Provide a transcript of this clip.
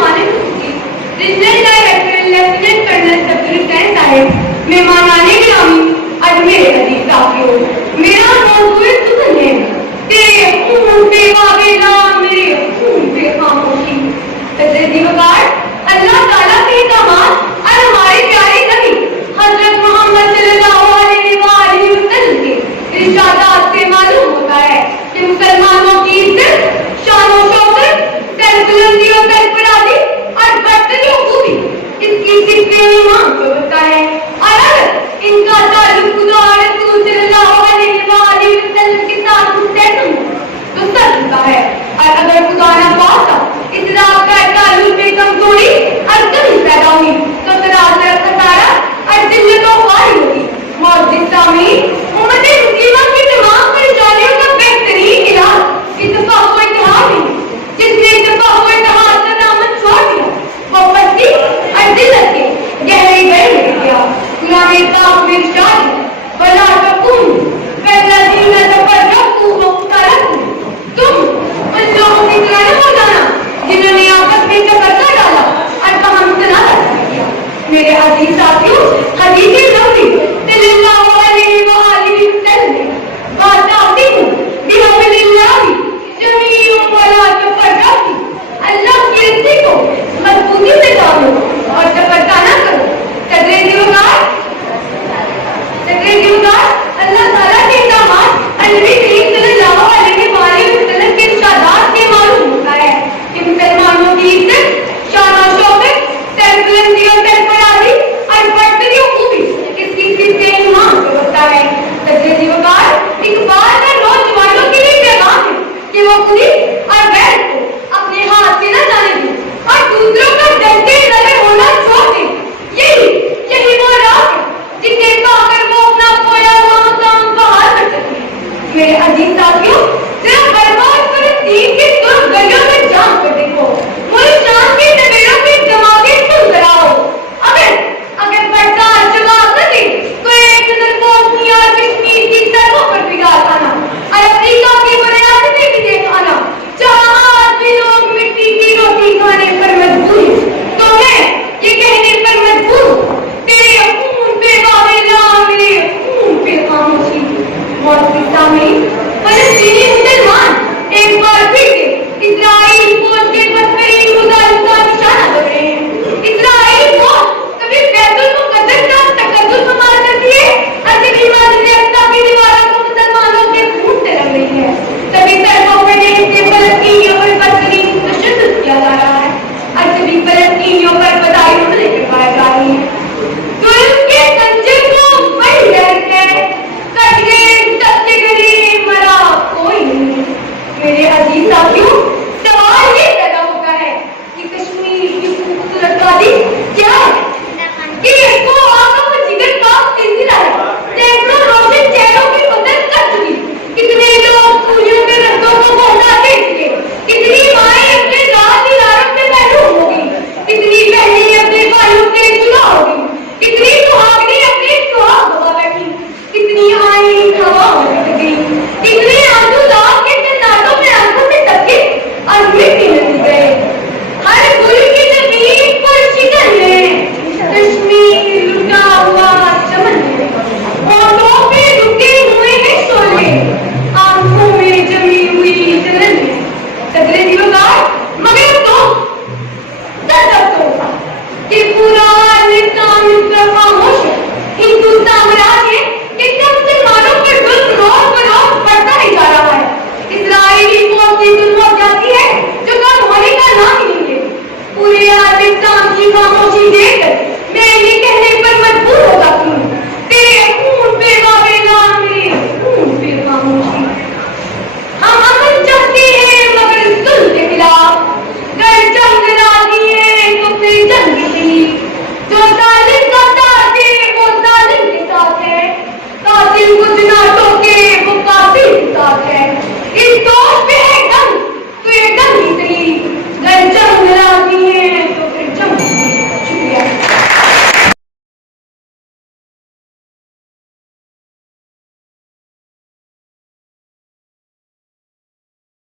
مانے regional director lieutenant colonel سبیر حسین صاحب، مہمانان گرامی، آج میرے عزیز ساتھیوں، میرا موضوع سخن ہے تیرے خون پہ واویلا، میرے خون پہ خاموشی۔ حضرت وقار اللہ تعالیٰ کے احکامات اور ہمارے پیارے نبی حضرت محمد صلی اللہ علیہ وآلہ وسلم کے ارشادات سے معلوم ہوتا ہے کہ مسلمانوں کی عزت، شان و شوکت، سربلندی و سرفرازی اور برتری و خوبی اس کی صفت ایمان سے ہوتا ہے، اور اگر ان کا تعلق خدا رسول صلی اللہ علیہ وآلہ وسلم کے ساتھ مستحکم ہو تو سچ ہوتا ہے، اور اگر خدا نہ خواستہ اس رات کا تعلق میں کمزوری اور کمی پیدا ہوئی تو سراسر خسارہ اور ذلت و خواری ہوگی۔ معزز سامعین، امت مسلمہ کی تمام پریشانیوں کا بہترین علاج اتفاق و اتحاد ہے۔ جس نے اتفاق و اتحاد کا دامن چھوڑ دیا وہ پستی اور ذلت کے گہرے گہرے میں گیا۔ قرآن پاک میں ارشاد ہے وَلَا تَكُونُوا كَالَّذِينَ تَفَرَّقُوا وَاخْتَلَفُوا، تم ان لوگوں کی طرح نہ ہو جانا جنہوں نے آپس میں چکر ڈالا اور کہاں تنازع کیا۔ میرے عزیز ساتھیوں، حدیث